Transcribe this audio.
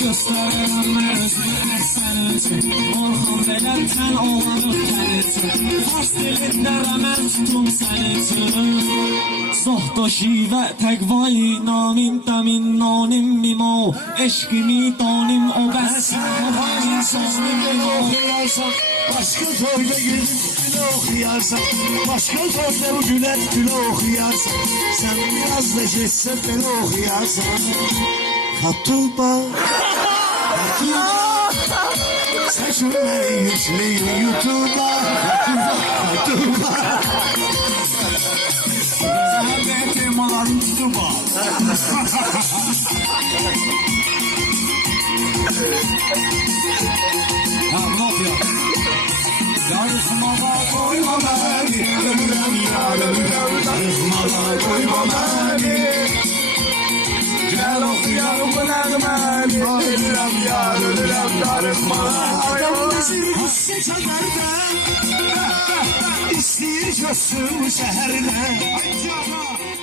göstərirəm özünü əhsən üçün. Orxan beləm sən olanıb gəlirsin. Fars dilində rəmən tutum sən üçün. Zohda şivə təqvayı namin dəmin nanim mimo. Eşqimi danim o bəs havanın sonim mimo. Okuyarsan, başka toyda gülüp gül okuyarsan, başka toyda gülen gül okuyarsan, sen biraz da geçsen beni okuyarsan. Fatuba, saçımları yükleyim YouTube'a. Fatuba, Zəhərli temaların tutuba. Ha, ne yapıyor? Yarışmama koyma beni, ölürüm yar ölürüm. Yarışmama koyma beni. Gel okuyalım bu nəğməni. Ölürüm yar ölürüm, yarışmama koyma beni. Hassi çadırda, isteyir görsün şehirde. Ay canım.